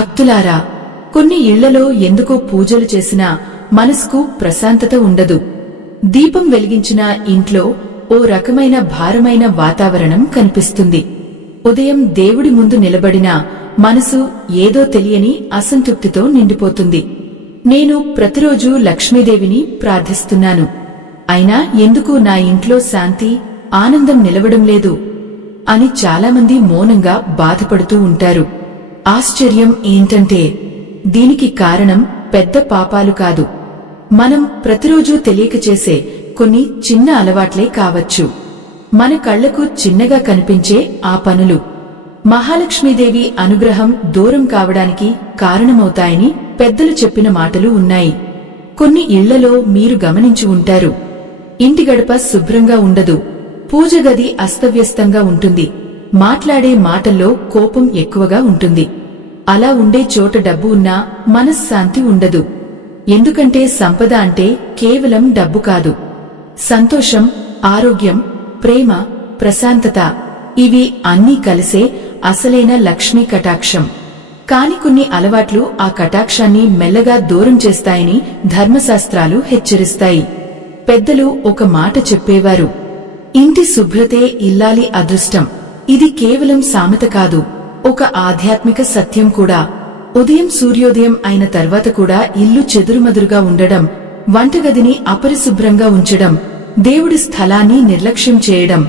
భక్తులారా, కొన్ని ఇళ్లలో ఎందుకో పూజలు చేసినా మనసుకు ప్రశాంతత ఉండదు. దీపం వెలిగించిన ఇంట్లో ఓ రకమైన భారమైన వాతావరణం కనిపిస్తుంది. ఉదయం దేవుడి ముందు నిలబడినా మనసు ఏదో తెలియని అసంతృప్తితో నిండిపోతుంది. నేను ప్రతిరోజూ లక్ష్మీదేవిని ప్రార్థిస్తున్నాను. అయినా ఎందుకు నా ఇంట్లో శాంతి, ఆనందం నిలవడం లేదు అని చాలామంది మౌనంగా బాధపడుతూ ఉంటారు. ఆశ్చర్యం ఏంటంటే దీనికి కారణం పెద్ద పాపాలు కాదు, మనం ప్రతిరోజూ తెలియక చేసే కొన్ని చిన్న అలవాట్లే కావచ్చు. మన కళ్లకు చిన్నగా కనిపించే ఆ పనులు మహాలక్ష్మీదేవి అనుగ్రహం దూరం కావడానికి కారణమవుతాయని పెద్దలు చెప్పిన మాటలు ఉన్నాయి. కొన్ని ఇళ్లలో మీరు గమనించి ఉంటారు. ఇంటి గడప శుభ్రంగా ఉండదు, పూజ గది అస్తవ్యస్తంగా ఉంటుంది, మాట్లాడే మాటల్లో కోపం ఎక్కువగా ఉంటుంది. అలా ఉండే చోట డబ్బు ఉన్నా మనశ్శాంతి ఉండదు. ఎందుకంటే సంపద అంటే కేవలం డబ్బు కాదు, సంతోషం, ఆరోగ్యం, ప్రేమ, ప్రశాంతత, ఇవి అన్నీ కలిసే అసలైన లక్ష్మీ కటాక్షం. కాని కొన్ని అలవాట్లు ఆ కటాక్షాన్ని మెల్లగా దూరం చేస్తాయని ధర్మశాస్త్రాలు హెచ్చరిస్తాయి. పెద్దలు ఒక మాట చెప్పేవారు, ఇంటి శుభ్రతే ఇల్లాలి అదృష్టం. ఇది కేవలం సామెత కాదు, ఒక ఆధ్యాత్మిక సత్యం కూడా. ఉదయం సూర్యోదయం అయిన తర్వాత కూడా ఇల్లు చెదురుమదురుగా ఉండడం, వంటగదిని అపరిశుభ్రంగా ఉంచడం, దేవుడి స్థలాన్ని నిర్లక్ష్యం చేయడం,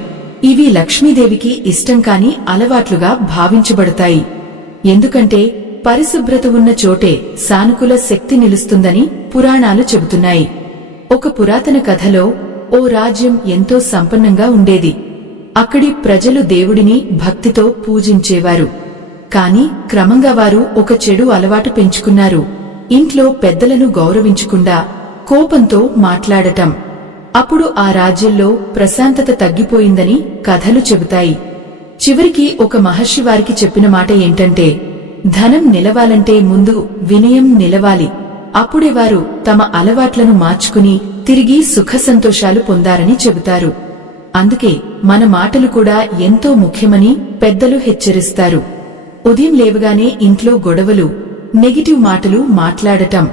ఇవి లక్ష్మీదేవికి ఇష్టం కాని అలవాట్లుగా భావించబడతాయి. ఎందుకంటే పరిశుభ్రత ఉన్న చోటే సానుకూల శక్తి నిలుస్తుందని పురాణాలు చెబుతున్నాయి. ఒక పురాతన కథలో ఓ రాజ్యం ఎంతో సంపన్నంగా ఉండేది. అక్కడి ప్రజలు దేవుడిని భక్తితో పూజించేవారు. కాని క్రమంగా వారు ఒక చెడు అలవాటు పెంచుకున్నారు. ఇంట్లో పెద్దలను గౌరవించకుండా కోపంతో మాట్లాడటం. అప్పుడు ఆ రాజ్యంలో ప్రశాంతత తగ్గిపోయిందని కథలు చెబుతాయి. చివరికి ఒక మహర్షి వారికి చెప్పిన మాట ఏంటంటే, ధనం నిలవాలంటే ముందు వినయం నిలవాలి. అప్పుడే వారు తమ అలవాట్లను మార్చుకుని తిరిగి సుఖ సంతోషాలు పొందారని చెబుతారు. అందుకే మన మాటలు కూడా ఎంతో ముఖ్యమని పెద్దలు హెచ్చరిస్తారు. ఉదయం లేవగానే ఇంట్లో గొడవలు, నెగిటివ్ మాటలు మాట్లాడటం,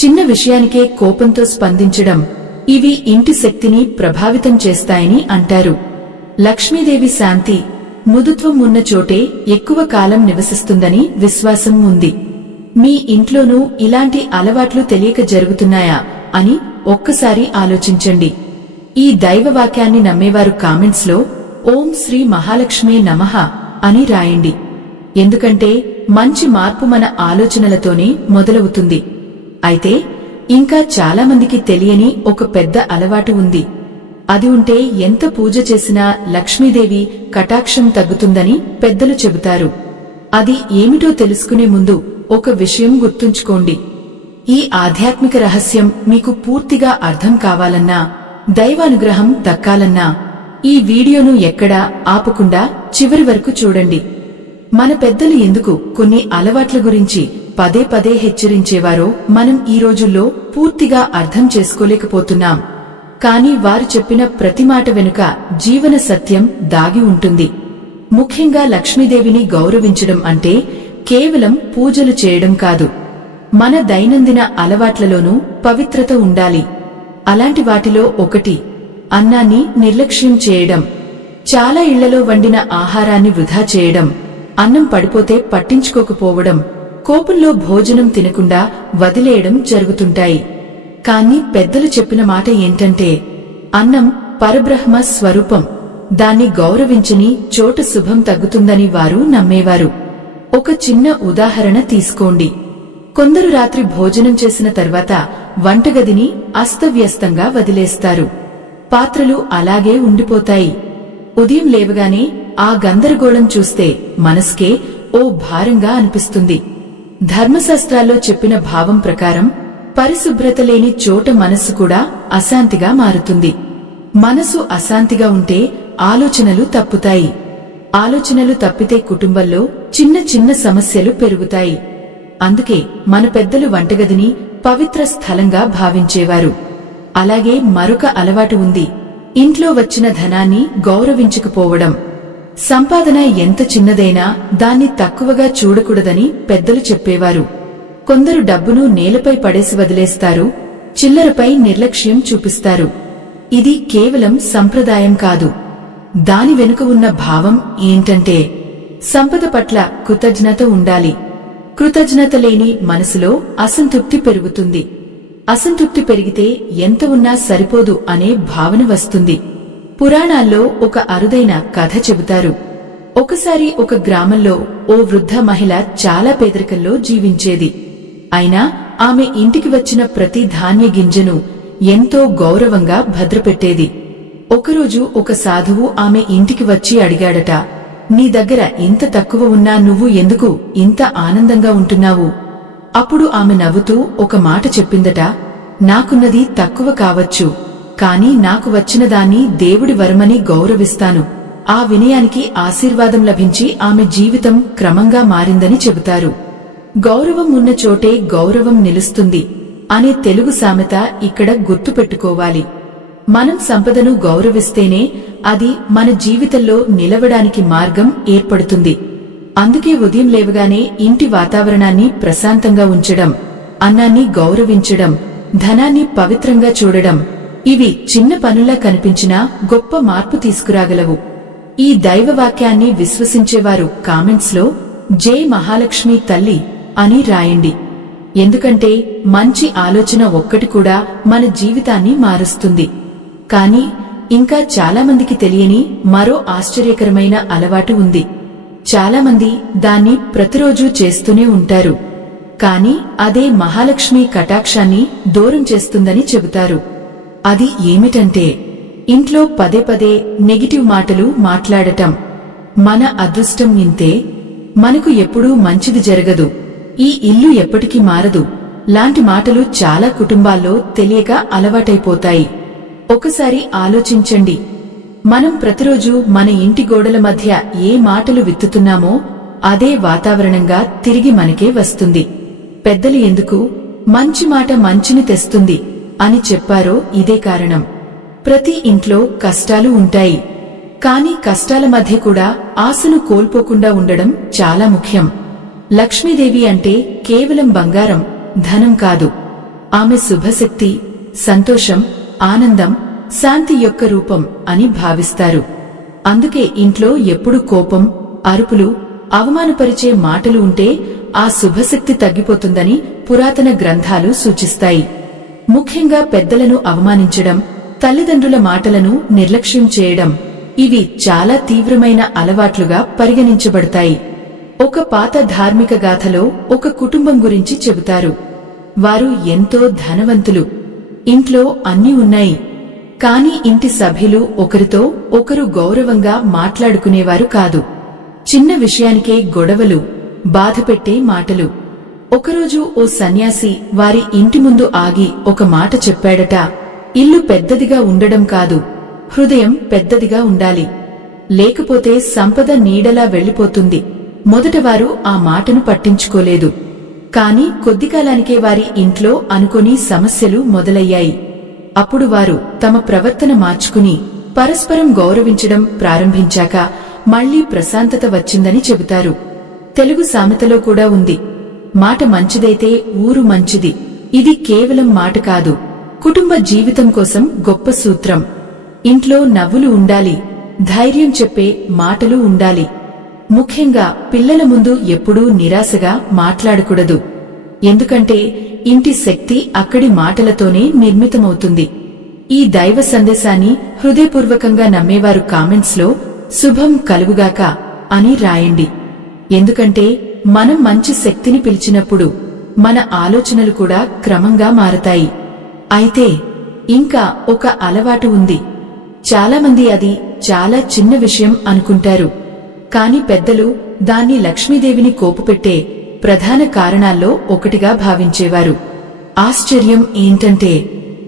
చిన్న విషయానికే కోపంతో స్పందించడం, ఇవి ఇంటి శక్తిని ప్రభావితం చేస్తాయని అంటారు. లక్ష్మీదేవి శాంతి, మృదుత్వం ఉన్న చోటే ఎక్కువ కాలం నివసిస్తుందని విశ్వాసం ఉంది. మీ ఇంట్లోనూ ఇలాంటి అలవాట్లు తెలియక జరుగుతున్నాయా అని ఒక్కసారి ఆలోచించండి. ఈ దైవవాక్యాన్ని నమ్మేవారు కామెంట్స్ లో ఓం శ్రీ మహాలక్ష్మే నమః అని రాయండి. ఎందుకంటే మంచి మార్పు మన ఆలోచనలతోనే మొదలవుతుంది. అయితే ఇంకా చాలామందికి తెలియని ఒక పెద్ద అలవాటు ఉంది. అది ఉంటే ఎంత పూజ చేసినా లక్ష్మీదేవి కటాక్షం తగ్గుతుందని పెద్దలు చెబుతారు. అది ఏమిటో తెలుసుకునే ముందు ఒక విషయం గుర్తుంచుకోండి. ఈ ఆధ్యాత్మిక రహస్యం మీకు పూర్తిగా అర్థం కావాలన్నా, దైవానుగ్రహం దక్కాలన్నా ఈ వీడియోను ఎక్కడా ఆపకుండా చివరి వరకు చూడండి. మన పెద్దలు ఎందుకు కొన్ని అలవాట్ల గురించి పదే పదే హెచ్చరించేవారో మనం ఈ రోజుల్లో పూర్తిగా అర్థం చేసుకోలేకపోతున్నాం. కాని వారు చెప్పిన ప్రతి మాట వెనుక జీవన సత్యం దాగి ఉంటుంది. ముఖ్యంగా లక్ష్మీదేవిని గౌరవించడం అంటే కేవలం పూజలు చేయడం కాదు, మన దైనందిన అలవాట్లలోనూ పవిత్రత ఉండాలి. అలాంటి వాటిలో ఒకటి అన్నాన్ని నిర్లక్ష్యం చేయడం. చాలా ఇళ్లలో వండిన ఆహారాన్ని వృధా చేయడం, అన్నం పడిపోతే పట్టించుకోకపోవడం, కోపంలో భోజనం తినకుండా వదిలేయడం జరుగుతుంటాయి. కాని పెద్దలు చెప్పిన మాట ఏంటంటే, అన్నం పరబ్రహ్మ స్వరూపం, దాన్ని గౌరవించని చోట శుభం తగ్గుతుందని వారు నమ్మేవారు. ఒక చిన్న ఉదాహరణ తీసుకోండి. కొందరు రాత్రి భోజనం చేసిన తర్వాత వంటగదిని అస్తవ్యస్తంగా వదిలేస్తారు. పాత్రలు అలాగే ఉండిపోతాయి. ఉదయం లేవగానే ఆ గందరగోళం చూస్తే మనసుకే ఓ భారంగా అనిపిస్తుంది. ధర్మశాస్త్రాల్లో చెప్పిన భావం ప్రకారం పరిశుభ్రత లేని చోట మనస్సు కూడా అశాంతిగా మారుతుంది. మనసు అశాంతిగా ఉంటే ఆలోచనలు తప్పుతాయి. ఆలోచనలు తప్పితే కుటుంబంలో చిన్న చిన్న సమస్యలు పెరుగుతాయి. అందుకే మన పెద్దలు వంటగదిని పవిత్ర స్థలంగా భావించేవారు. అలాగే మరొక అలవాటు ఉంది, ఇంట్లో వచ్చిన ధనాన్ని గౌరవించకపోవడం. సంపాదన ఎంత చిన్నదైనా దాన్ని తక్కువగా చూడకూడదని పెద్దలు చెప్పేవారు. కొందరు డబ్బును నేలపై పడేసి వదిలేస్తారు, చిల్లరపై నిర్లక్ష్యం చూపిస్తారు. ఇది కేవలం సంప్రదాయం కాదు. దాని వెనుక ఉన్న భావం ఏంటంటే సంపద పట్ల కృతజ్ఞత ఉండాలి. కృతజ్ఞత లేని మనసులో అసంతృప్తి పెరుగుతుంది. అసంతృప్తి పెరిగితే ఎంత ఉన్నా సరిపోదు అనే భావన వస్తుంది. పురాణాల్లో ఒక అరుదైన కథ చెబుతారు. ఒకసారి ఒక గ్రామంలో ఓ వృద్ధ మహిళ చాలా పేదరికంలో జీవించేది. అయినా ఆమె ఇంటికి వచ్చిన ప్రతి ధాన్య గింజను ఎంతో గౌరవంగా భద్రపెట్టేది. ఒకరోజు ఒక సాధువు ఆమె ఇంటికి వచ్చి అడిగాడట, నీ దగ్గర ఇంత తక్కువ ఉన్నా నువ్వు ఎందుకు ఇంత ఆనందంగా ఉంటున్నావు? అప్పుడు ఆమె నవ్వుతూ ఒక మాట చెప్పిందట, నాకున్నది తక్కువ కావచ్చు, కాని నాకు వచ్చిన దాన్ని దేవుడి వరమని గౌరవిస్తాను. ఆ వినయానికి ఆశీర్వాదం లభించి ఆమె జీవితం క్రమంగా మారిందని చెబుతారు. గౌరవం ఉన్న చోటే గౌరవం నిలుస్తుంది అనే తెలుగు సామెత ఇక్కడ గుర్తుపెట్టుకోవాలి. మనం సంపదను గౌరవిస్తేనే అది మన జీవితంలో నిలవడానికి మార్గం ఏర్పడుతుంది. అందుకే ఉదయం లేవగానే ఇంటి వాతావరణాన్ని ప్రశాంతంగా ఉంచడం, అన్నాన్ని గౌరవించడం, ధనాన్ని పవిత్రంగా చూడడం, ఇవి చిన్న పనుల్లా కనిపించినా గొప్ప మార్పు తీసుకురాగలవు. ఈ దైవవాక్యాన్ని విశ్వసించేవారు కామెంట్స్ లో జై మహాలక్ష్మి తల్లి అని రాయండి. ఎందుకంటే మంచి ఆలోచన ఒక్కటి కూడా మన జీవితాన్ని మారుస్తుంది. కానీ ఇంకా చాలామందికి తెలియని మరో ఆశ్చర్యకరమైన అలవాటు ఉంది. చాలామంది దాన్ని ప్రతిరోజూ చేస్తూనే ఉంటారు, కాని అదే మహాలక్ష్మి కటాక్షాన్ని దూరం చేస్తుందని చెబుతారు. అది ఏమిటంటే ఇంట్లో పదే పదే నెగిటివ్ మాటలు మాట్లాడటం. మన అదృష్టం ఇంతే, మనకు ఎప్పుడూ మంచిది జరగదు, ఈ ఇల్లు ఎప్పటికీ మారదు లాంటి మాటలు చాలా కుటుంబాల్లో తెలియక అలవాటైపోతాయి. ఒకసారి ఆలోచించండి, మనం ప్రతిరోజు మన ఇంటి గోడల మధ్య ఏ మాటలు విత్తుతున్నామో అదే వాతావరణంగా తిరిగి మనకే వస్తుంది. పెద్దలు ఎందుకు మంచి మాట మంచిని తెస్తుంది అని చెప్పారో ఇదే కారణం. ప్రతి ఇంట్లో కష్టాలు ఉంటాయి, కాని కష్టాల మధ్య కూడా ఆశను కోల్పోకుండా ఉండడం చాలా ముఖ్యం. లక్ష్మీదేవి అంటే కేవలం బంగారం, ధనం కాదు. ఆమె శుభశక్తి, సంతోషం, ఆనందం, శాంతి యొక్క రూపం అని భావిస్తారు. అందుకే ఇంట్లో ఎప్పుడు కోపం, అరుపులు, అవమానపరిచే మాటలు ఉంటే ఆ శుభశక్తి తగ్గిపోతుందని పురాతన గ్రంథాలు సూచిస్తాయి. ముఖ్యంగా పెద్దలను అవమానించడం, తల్లిదండ్రుల మాటలను నిర్లక్ష్యం చేయడం, ఇవి చాలా తీవ్రమైన అలవాట్లుగా పరిగణించబడతాయి. ఒక పాత ధార్మిక గాథలో ఒక కుటుంబం గురించి చెబుతారు. వారు ఎంతో ధనవంతులు, ఇంట్లో అన్నీ ఉన్నాయి, కాని ఇంటి సభ్యులు ఒకరితో ఒకరు గౌరవంగా మాట్లాడుకునేవారు కాదు. చిన్న విషయానికే గొడవలు, బాధపెట్టే మాటలు. ఒకరోజు ఓ సన్యాసి వారి ఇంటి ముందు ఆగి ఒక మాట చెప్పాడట, ఇల్లు పెద్దదిగా ఉండడం కాదు, హృదయం పెద్దదిగా ఉండాలి, లేకపోతే సంపద నీడలా వెళ్లిపోతుంది. మొదట వారు ఆ మాటను పట్టించుకోలేదు, కాని కొద్దికాలానికే వారి ఇంట్లో అనుకోని సమస్యలు మొదలయ్యాయి. అప్పుడు వారు తమ ప్రవర్తన మార్చుకుని పరస్పరం గౌరవించడం ప్రారంభించాక మళ్లీ ప్రశాంతత వచ్చిందని చెబుతారు. తెలుగు సామెతలో కూడా ఉంది, మాట మంచిదైతే ఊరు మంచిది. ఇది కేవలం మాట కాదు, కుటుంబ జీవితం కోసం గొప్ప సూత్రం. ఇంట్లో నవ్వులు ఉండాలి, ధైర్యం చెప్పే మాటలు ఉండాలి. ముఖ్యంగా పిల్లల ముందు ఎప్పుడూ నిరాశగా మాట్లాడకూడదు. ఎందుకంటే ఇంటి శక్తి అక్కడి మాటలతోనే నిర్మితమవుతుంది. ఈ దైవ సందేశాన్ని హృదయపూర్వకంగా నమ్మేవారు కామెంట్స్ లో శుభం కలుగుగాక అని రాయండి. ఎందుకంటే మనం మంచి శక్తిని పిలిచినప్పుడు మన ఆలోచనలు కూడా క్రమంగా మారతాయి. అయితే ఇంకా ఒక అలవాటు ఉంది. చాలామంది అది చాలా చిన్న విషయం అనుకుంటారు, కాని పెద్దలు దాన్ని లక్ష్మీదేవిని కోపపెట్టే ప్రధాన కారణాల్లో ఒకటిగా భావించేవారు. ఆశ్చర్యం ఏంటంటే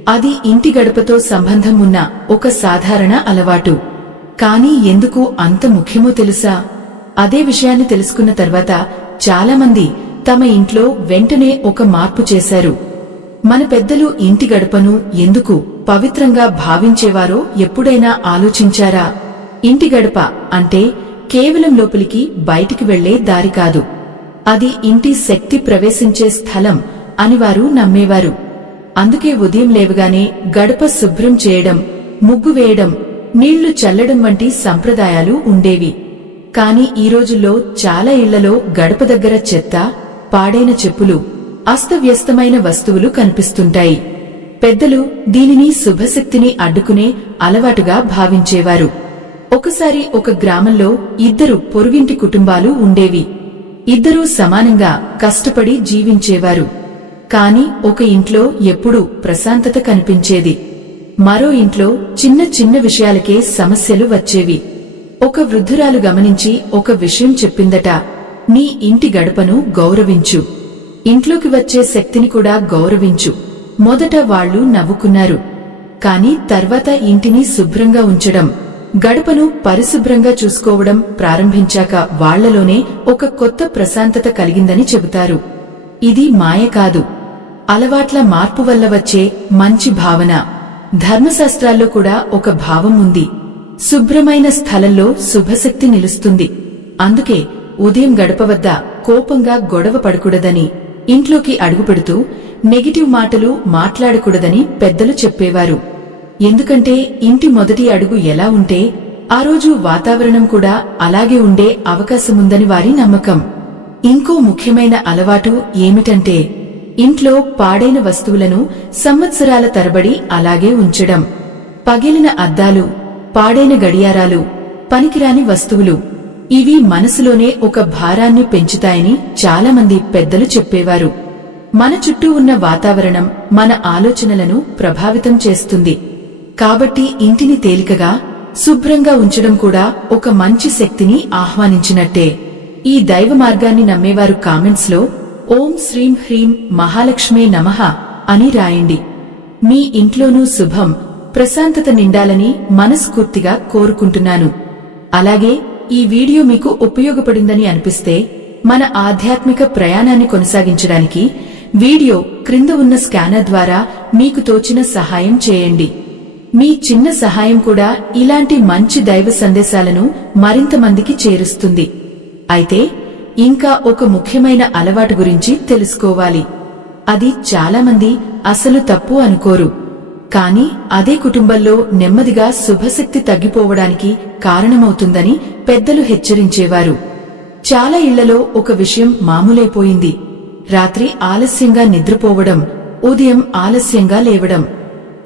అది ఇంటి గడపతో సంబంధం ఉన్న ఒక సాధారణ అలవాటు. కాని ఎందుకు అంత ముఖ్యమో తెలుసా? అదే విషయాన్ని తెలుసుకున్న తర్వాత చాలామంది తమ ఇంట్లో వెంటనే ఒక మార్పు చేశారు. మన పెద్దలు ఇంటి గడపను ఎందుకు పవిత్రంగా భావించేవారో ఎప్పుడైనా ఆలోచించారా? ఇంటి గడప అంటే కేవలం లోపలికి బయటికి వెళ్లే దారి కాదు. అది ఇంటి శక్తి ప్రవేశించే స్థలం అని వారు నమ్మేవారు. అందుకే ఉదయం లేవగానే గడప శుభ్రం చేయడం, ముగ్గు వేయడం, నీళ్లు చల్లడం వంటి సంప్రదాయాలు ఉండేవి. కాని ఈ రోజుల్లో చాలా ఇళ్లలో గడప దగ్గర చెత్త, పాడైన చెప్పులు, అస్తవ్యస్తమైన వస్తువులు కనిపిస్తుంటాయి. పెద్దలు దీనిని శుభశక్తిని అడ్డుకునే అలవాటుగా భావించేవారు. ఒకసారి ఒక గ్రామంలో 2 పొరుగింటి కుటుంబాలు ఉండేవి. ఇద్దరూ సమానంగా కష్టపడి జీవించేవారు. కాని ఒక ఇంట్లో ఎప్పుడూ ప్రశాంతత కనిపించేది. మరో ఇంట్లో చిన్న చిన్న విషయాలకే సమస్యలు వచ్చేవి. ఒక వృద్ధురాలు గమనించి ఒక విషయం చెప్పిందట. నీ ఇంటి గడపను గౌరవించు, ఇంట్లోకి వచ్చే శక్తిని కూడా గౌరవించు. మొదట వాళ్లు నవ్వుకున్నారు. కాని తర్వాత ఇంటిని శుభ్రంగా ఉంచడం, గడపను పరిశుభ్రంగా చూసుకోవడం ప్రారంభించాక వాళ్లలోనే ఒక కొత్త ప్రశాంతత కలిగిందని చెబుతారు. ఇది మాయ కాదు, అలవాట్ల మార్పు వల్ల వచ్చే మంచి భావన. ధర్మశాస్త్రాల్లో కూడా ఒక భావం ఉంది. శుభ్రమైన స్థలంలో శుభశక్తి నిలుస్తుంది. అందుకే ఉదయం గడప వద్ద కోపంగా గొడవ పడకూడదని, ఇంట్లోకి అడుగుపెడుతూ నెగిటివ్ మాటలు మాట్లాడకూడదని పెద్దలు చెప్పేవారు. ఎందుకంటే ఇంటి మొదటి అడుగు ఎలా ఉంటే ఆ రోజు వాతావరణం కూడా అలాగే ఉండే అవకాశముందని వారి నమ్మకం. ఇంకో ముఖ్యమైన అలవాటు ఏమిటంటే ఇంట్లో పాడైన వస్తువులను సంవత్సరాల తరబడి అలాగే ఉంచడం. పగిలిన అద్దాలు, పాడైన గడియారాలు, పనికిరాని వస్తువులు, ఇవి మనసులోనే ఒక భారాన్ని పెంచుతాయని చాలామంది పెద్దలు చెప్పేవారు. మన చుట్టూ ఉన్న వాతావరణం మన ఆలోచనలను ప్రభావితం చేస్తుంది. కాబట్టి ఇంటిని తేలికగా, శుభ్రంగా ఉంచడం కూడా ఒక మంచి శక్తిని ఆహ్వానించినట్టే. ఈ దైవ మార్గాన్ని నమ్మేవారు కామెంట్స్ లో ఓం శ్రీం హ్రీం మహాలక్ష్మే నమః అని రాయండి. మీ ఇంట్లోనూ శుభం, ప్రశాంతత నిండాలని మనస్ఫూర్తిగా కోరుకుంటున్నాను. అలాగే ఈ వీడియో మీకు ఉపయోగపడిందని అనిపిస్తే మన ఆధ్యాత్మిక ప్రయాణాన్ని కొనసాగించడానికి వీడియో క్రింద ఉన్న స్కానర్ ద్వారా మీకు తోచిన సహాయం చేయండి. మీ చిన్న సహాయం కూడా ఇలాంటి మంచి దైవ సందేశాలను మరింత మందికి చేరుస్తుంది. అయితే ఇంకా ఒక ముఖ్యమైన అలవాటు గురించి తెలుసుకోవాలి. అది చాలామంది అసలు తప్పు అనుకోరు. కాని అదే కుటుంబంలో నెమ్మదిగా శుభశక్తి తగ్గిపోవడానికి కారణమవుతుందని పెద్దలు హెచ్చరించేవారు. చాలా ఇళ్లలో ఒక విషయం మామూలైపోయింది. రాత్రి ఆలస్యంగా నిద్రపోవడం, ఉదయం ఆలస్యంగా లేవడం.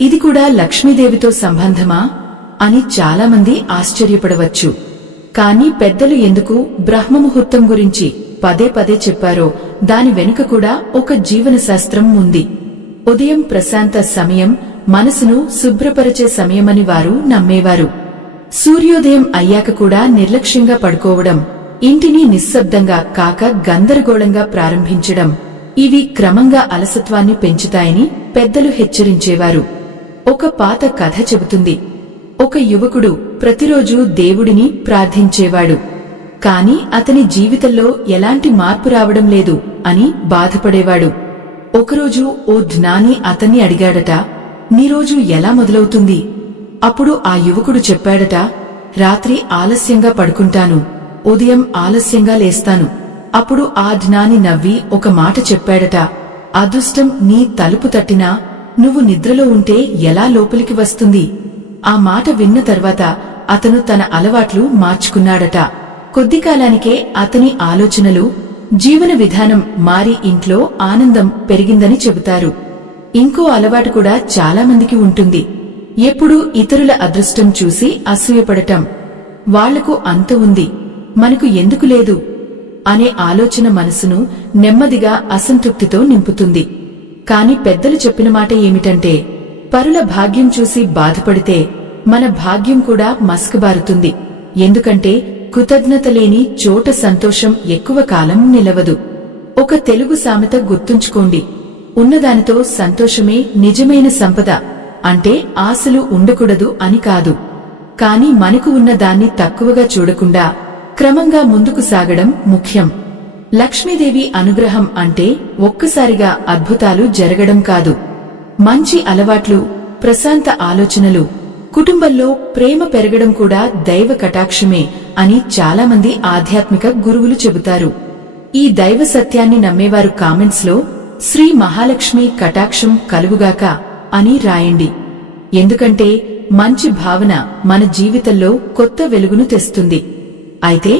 ఇది కూడా లక్ష్మీదేవితో సంబంధమా అని చాలామంది ఆశ్చర్యపడవచ్చు. కాని పెద్దలు ఎందుకు బ్రహ్మముహూర్తం గురించి పదే పదే చెప్పారో దాని వెనుక కూడా ఒక జీవన శాస్త్రం ఉంది. ఉదయం ప్రశాంత సమయం, మనసును శుభ్రపరిచే సమయమని వారు నమ్మేవారు. సూర్యోదయం అయ్యాక కూడా నిర్లక్ష్యంగా పడుకోవడం, ఇంటిని నిశ్శబ్దంగా కాక గందరగోళంగా ప్రారంభించడం, ఇవి క్రమంగా అలసత్వాన్ని పెంచుతాయని పెద్దలు హెచ్చరించేవారు. ఒక పాత కథ చెబుతుంది. ఒక యువకుడు ప్రతిరోజూ దేవుడిని ప్రార్థించేవాడు. కాని అతని జీవితంలో ఎలాంటి మార్పు రావడం లేదు అని బాధపడేవాడు. ఒకరోజు ఓ జ్ఞాని అతన్ని అడిగాడట, నీ రోజు ఎలా మొదలవుతుంది? అప్పుడు ఆ యువకుడు చెప్పాడట, రాత్రి ఆలస్యంగా పడుకుంటాను, ఉదయం ఆలస్యంగా లేస్తాను. అప్పుడు ఆ జ్ఞాని నవ్వి ఒక మాట చెప్పాడట, అదృష్టం నీ తలుపు తట్టినా నువ్వు నిద్రలో ఉంటే ఎలా లోపలికి వస్తుంది? ఆ మాట విన్న తర్వాత అతను తన అలవాట్లు మార్చుకున్నాడట. కొద్ది కాలానికే అతని ఆలోచనలు, జీవన విధానం మారి ఇంట్లో ఆనందం పెరిగిందని చెబుతారు. ఇంకో అలవాటు కూడా చాలామందికి ఉంటుంది. ఎప్పుడూ ఇతరుల అదృష్టం చూసి అసూయపడటం. వాళ్లకు అంత ఉంది, మనకు ఎందుకు లేదు అనే ఆలోచన మనసును నెమ్మదిగా అసంతృప్తితో నింపుతుంది. కాని పెద్దలు చెప్పిన మాట ఏమిటంటే, పరుల భాగ్యం చూసి బాధపడితే మన భాగ్యం కూడా మసకబారుతుంది. ఎందుకంటే కృతజ్ఞత లేని చోట సంతోషం ఎక్కువ కాలం నిలవదు. ఒక తెలుగు సామెత గుర్తుంచుకోండి, ఉన్నదానితో సంతోషమే నిజమైన సంపద. అంటే ఆశలు ఉండకూడదు అని కాదు, కాని మనకు ఉన్న దాన్ని తక్కువగా చూడకుండా క్రమంగా ముందుకు సాగడం ముఖ్యం. లక్ష్మీదేవి అనుగ్రహం అంటే ఒక్కసారిగా అద్భుతాలు జరగడం కాదు. మంచి అలవాట్లు, ప్రశాంత ఆలోచనలు, కుటుంబంలో ప్రేమ పెరగడం కూడా దైవ కటాక్షమే అని చాలామంది ఆధ్యాత్మిక గురువులు చెబుతారు. ఈ దైవ సత్యాన్ని నమ్మేవారు కామెంట్స్ లో శ్రీ మహాలక్ష్మి కటాక్షం కలుగుగాక అని రాయండి. ఎందుకంటే మంచి భావన మన జీవితంలో కొత్త వెలుగును తెస్తుంది. అయితే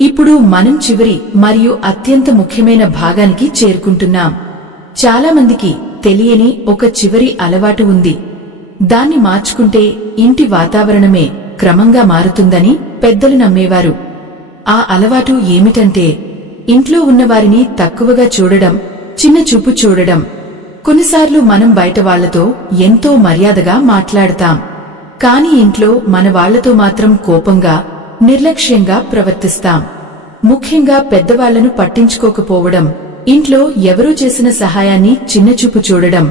ఇప్పుడు మనం చివరి మరియు అత్యంత ముఖ్యమైన భాగానికి చేరుకుంటున్నాం. చాలామందికి తెలియని ఒక చివరి అలవాటు ఉంది. దాన్ని మార్చుకుంటే ఇంటి వాతావరణమే క్రమంగా మారుతుందని పెద్దలు నమ్మేవారు. ఆ అలవాటు ఏమిటంటే ఇంట్లో ఉన్నవారిని తక్కువగా చూడడం, చిన్న చూపు చూడడం. కొన్నిసార్లు మనం బయట వాళ్లతో ఎంతో మర్యాదగా మాట్లాడతాం, కాని ఇంట్లో మన వాళ్లతో మాత్రం కోపంగా, నిర్లక్ష్యంగా ప్రవర్తిస్తాం. ముఖ్యంగా పెద్దవాళ్లను పట్టించుకోకపోవడం, ఇంట్లో ఎవరో చేసిన సహాయాన్ని చిన్నచూపు చూడడం,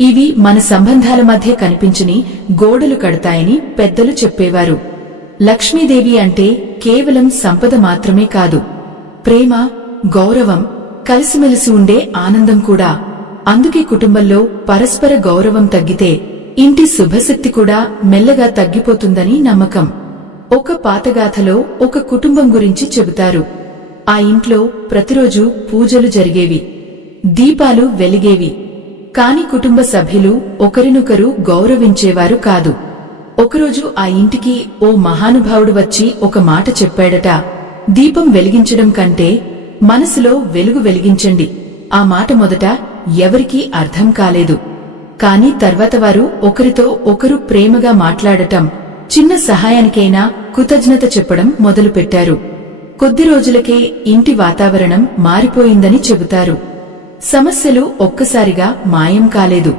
ఇవి మన సంబంధాల మధ్య కనిపించని గోడలు కడతాయని పెద్దలు చెప్పేవారు. లక్ష్మీదేవి అంటే కేవలం సంపద మాత్రమే కాదు, ప్రేమ, గౌరవం, కలిసిమెలిసి ఉండే ఆనందం కూడా. అందుకే కుటుంబంలో పరస్పర గౌరవం తగ్గితే ఇంటి శుభశక్తి కూడా మెల్లగా తగ్గిపోతుందని నమ్మకం. ఒక పాతగాథలో ఒక కుటుంబం గురించి చెబుతారు. ఆ ఇంట్లో ప్రతిరోజు పూజలు జరిగేవి, దీపాలు వెలిగేవి. కాని కుటుంబ సభ్యులు ఒకరినొకరు గౌరవించేవారు కాదు. ఒకరోజు ఆ ఇంటికి ఓ మహానుభావుడు వచ్చి ఒక మాట చెప్పాడట. దీపం వెలిగించడం కంటే మనసులో వెలుగు వెలిగించండి. ఆ మాట మొదట ఎవరికీ అర్థం కాలేదు. కాని తర్వాత వారు ఒకరితో ఒకరు ప్రేమగా మాట్లాడటం, చిన్న సహాయానికైనా కృతజ్ఞత చెప్పడం మొదలుపెట్టారు. కొద్ది రోజులకే ఇంటి వాతావరణం మారిపోయిందని చెబుతారు. సమస్యలు ఒక్కసారిగా మాయం కాలేదు,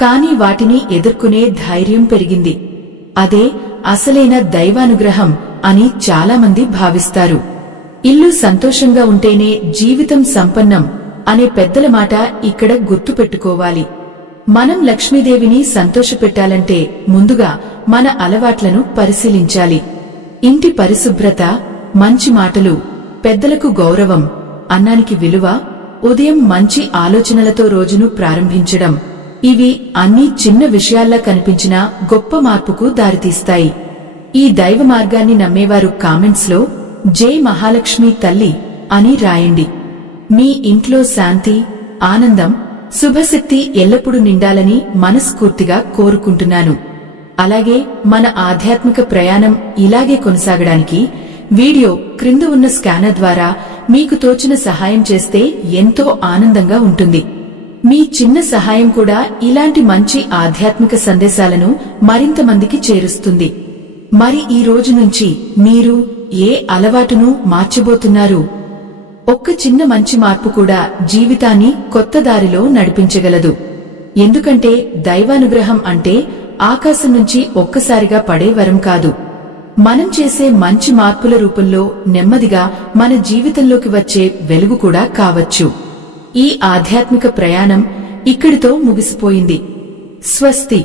కాని వాటిని ఎదుర్కొనే ధైర్యం పెరిగింది. అదే అసలైన దైవానుగ్రహం అని చాలామంది భావిస్తారు. ఇల్లు సంతోషంగా ఉంటేనే జీవితం సంపన్నం అనే పెద్దల మాట ఇక్కడ గుర్తుపెట్టుకోవాలి. మనం లక్ష్మీదేవిని సంతోషపెట్టాలంటే ముందుగా మన అలవాట్లను పరిశీలించాలి. ఇంటి పరిశుభ్రత, మంచి మాటలు, పెద్దలకు గౌరవం, అన్నానికి విలువ, ఉదయం మంచి ఆలోచనలతో రోజును ప్రారంభించడం, ఇవి అన్నీ చిన్న విషయాల్లా కనిపించినా గొప్ప మార్పుకు దారితీస్తాయి. ఈ దైవ మార్గాన్ని నమ్మేవారు కామెంట్స్ లో జై మహాలక్ష్మి తల్లి అని రాయండి. మీ ఇంట్లో శాంతి, ఆనందం, శుభశక్తి ఎల్లప్పుడూ నిండాలని మనస్ఫూర్తిగా కోరుకుంటున్నాను. అలాగే మన ఆధ్యాత్మిక ప్రయాణం ఇలాగే కొనసాగడానికి వీడియో క్రింద ఉన్న స్కానర్ ద్వారా మీకు తోచిన సహాయం చేస్తే ఎంతో ఆనందంగా ఉంటుంది. మీ చిన్న సహాయం కూడా ఇలాంటి మంచి ఆధ్యాత్మిక సందేశాలను మరింత మందికి చేరుస్తుంది. మరి ఈ రోజు నుంచి మీరు ఏ అలవాటును మార్చబోతున్నారు? ఒక్క చిన్న మంచి మార్పు కూడా జీవితాన్ని కొత్త దారిలో నడిపించగలదు. ఎందుకంటే దైవానుగ్రహం అంటే ఆకాశం నుంచి ఒక్కసారిగా పడే వరం కాదు. మనం చేసే మంచి మార్పుల రూపంలో నెమ్మదిగా మన జీవితంలోకి వచ్చే వెలుగు కూడా కావచ్చు. ఈ ఆధ్యాత్మిక ప్రయాణం ఇక్కడితో ముగిసిపోయింది. స్వస్తి.